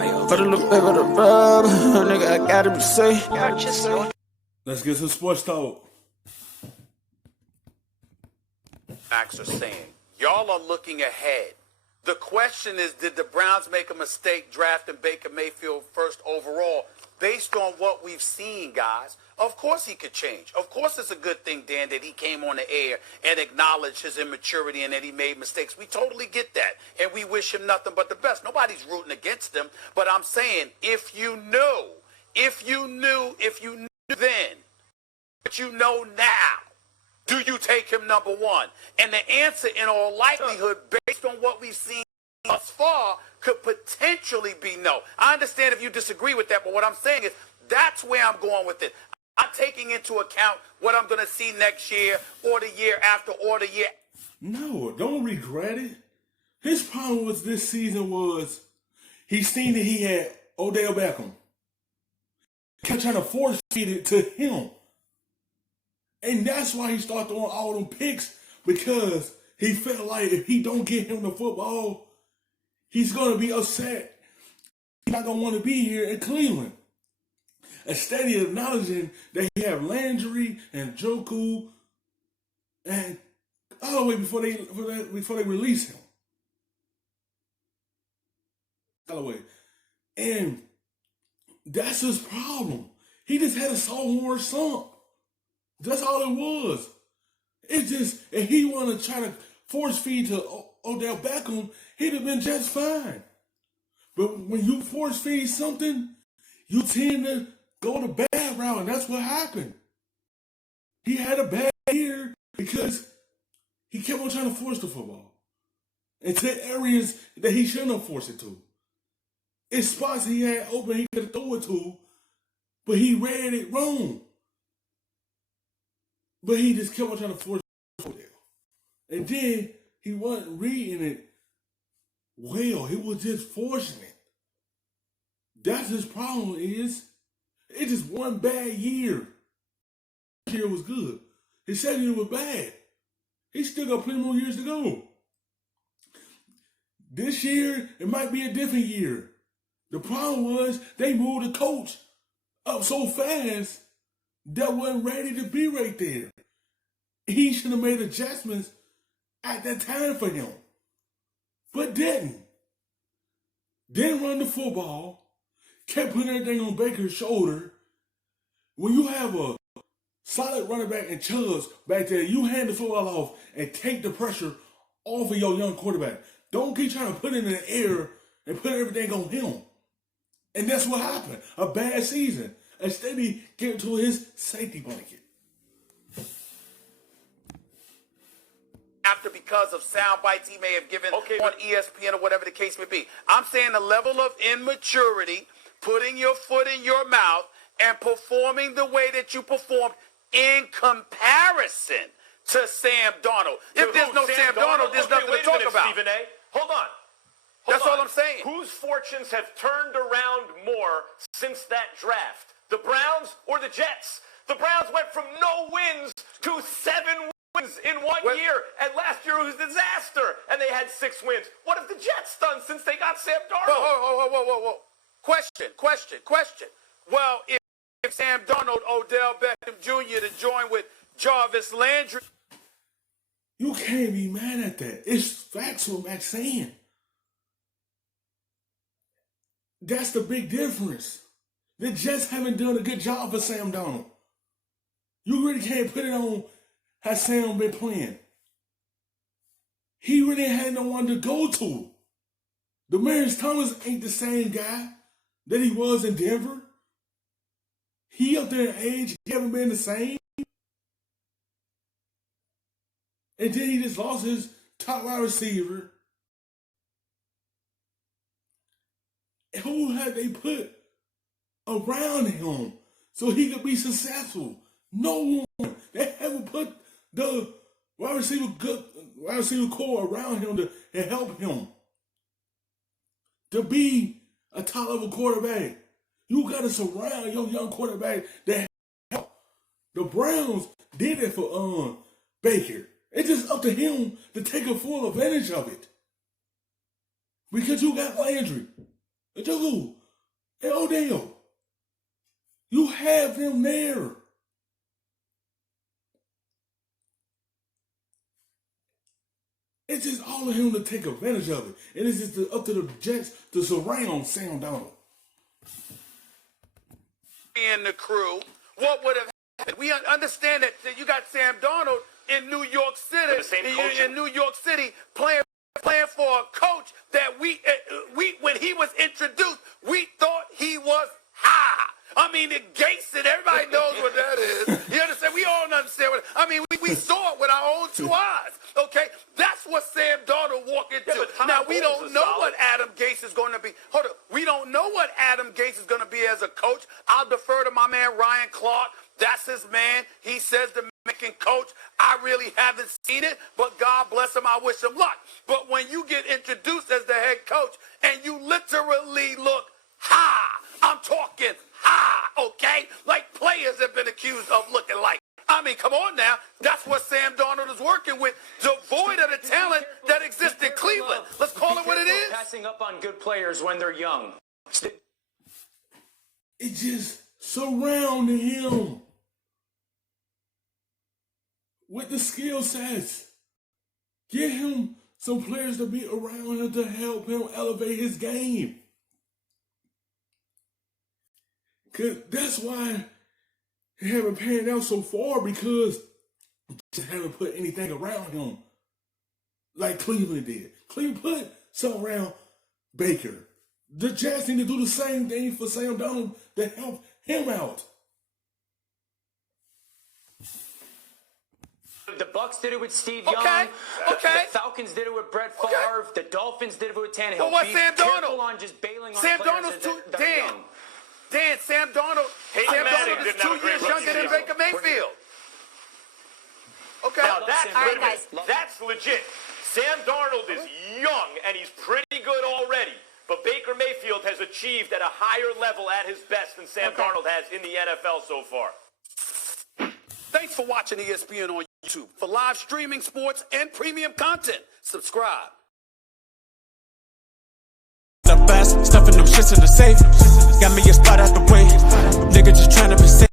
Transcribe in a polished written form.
Put a little bit of the rub, nigga, I gotta be safe. Let's get some sports talk. Facts are saying, y'all are looking ahead. The question is, did the Browns make a mistake drafting Baker Mayfield first overall based on what we've seen, guys? Of course he could change. Of course it's a good thing, Dan, that he came on the air and acknowledged his immaturity and that he made mistakes. We totally get that, and we wish him nothing but the best. Nobody's rooting against him, but I'm saying if you knew then, but you know now, do you take him number one? And the answer, in all likelihood, based on what we've seen thus far, could potentially be no. I understand if you disagree with that, but what I'm saying is that's where I'm going with it. I'm taking into account what I'm going to see next year or the year after or the year. No, don't regret it. His problem with this season was he seen that he had Odell Beckham. Kept trying to force feed it to him. And that's why he started throwing all them picks, because he felt like if he don't get him the football, he's going to be upset. He's not going to want to be here in Cleveland. Instead of acknowledging that he have Landry and Joku and all the way before they release him. All the way. And that's his problem. He just had a sophomore slump. That's all it was. It's just, if he want to try to force feed to Odell Beckham, he'd have been just fine. But when you force feed something, you tend to go the bad route, and that's what happened. He had a bad year because he kept on trying to force the football into areas that he shouldn't have forced it to. It's spots he had open he could have thrown it to, but he read it wrong. But he just kept on trying to force it. And then he wasn't reading it well. He was just forcing it. That's his problem is. It's just one bad year. This year was good. His second year was bad. He still got plenty more years to go. This year, it might be a different year. The problem was they moved the coach up so fast that wasn't ready to be right there. He should have made adjustments at that time for him, but didn't. Didn't run the football, kept putting everything on Baker's shoulder. When you have a solid running back and Chubbs back there, you hand the football off and take the pressure off of your young quarterback. Don't keep trying to put it in the air and put everything on him. And that's what happened. A bad season. Instead, he get to his safety blanket. After, because of sound bites he may have given on ESPN or whatever the case may be. I'm saying the level of immaturity, putting your foot in your mouth, and performing the way that you performed in comparison to Sam Darnold. If there's no Sam Darnold, there's nothing to talk about. Stephen A. Hold on. That's all I'm saying. Whose fortunes have turned around more since that draft? The Browns or the Jets? The Browns went from no wins to 7 wins in one year, and last year it was a disaster, and they had 6 wins. What have the Jets done since they got Sam Darnold? Whoa. Question. Well, if Sam Darnold, Odell Beckham Jr. to join with Jarvis Landry. You can't be mad at that. It's facts what Mac's saying. That's the big difference. The Jets haven't done a good job for Sam Darnold. You really can't put it on how Sam been playing. He really had no one to go to. Demaryius Thomas ain't the same guy that he was in Denver. He up there in age, he haven't been the same. And then he just lost his top wide receiver. Who had they put around him so he could be successful? No one. They haven't put the wide receiver core around him to help him to be a top level quarterback. You got to surround your young quarterback that help. The Browns did it for Baker. It's just up to him to take a full advantage of it. Because you got Landry. Njoku, and Odell. You have them there. It's just all of him to take advantage of it. And it's just up to the Jets to surround Sam Darnold. And the crew, what would have happened? We understand that you got Sam Darnold in New York City, in New York City playing for a coach that we when he was introduced, we thought he was high. I mean, the Gason, everybody knows what that is. You understand? We all understand what, I mean, we saw it with our own 2 eyes. Okay? That's what Sam Darnold walked into. Yeah, now, we don't know what Adam Gase is going to be. Hold on. We don't know what Adam Gase is going to be as a coach. I'll defer to my man, Ryan Clark. That's his man. He says the making coach. I really haven't seen it, but God bless him. I wish him luck. But when you get introduced as the head coach and you literally look high, I'm talking high, okay? Like players have been accused of looking like. I mean, come on now. That's what Sam Darnold is working with, devoid of the talent that exists in Cleveland. Let's call it what it is. Passing up on good players when they're young. It just surrounding him with the skill sets. Get him some players to be around him to help him elevate his game. Cause that's why he haven't panned out so far, because they haven't put anything around him like Cleveland did. Cleveland put something around Baker. The Jets need to do the same thing for Sam Darnold to help him out. The Bucks did it with Steve Young. Okay. The Falcons did it with Brett Favre. The Dolphins did it with Tannehill. Well, what's Sam Darnold? On just bailing on Sam players Darnold's that are young. Dan, Sam Darnold is 2 years younger than Baker Mayfield. Okay. Now That's legit. Sam Darnold is young and he's pretty good already. But Baker Mayfield has achieved at a higher level at his best than Sam Darnold has in the NFL so far. Thanks for watching ESPN on YouTube. For live streaming, sports, and premium content, subscribe. Fast, stuffing them shits in the safe. Got me a spot out the way. Nigga just trying to be safe.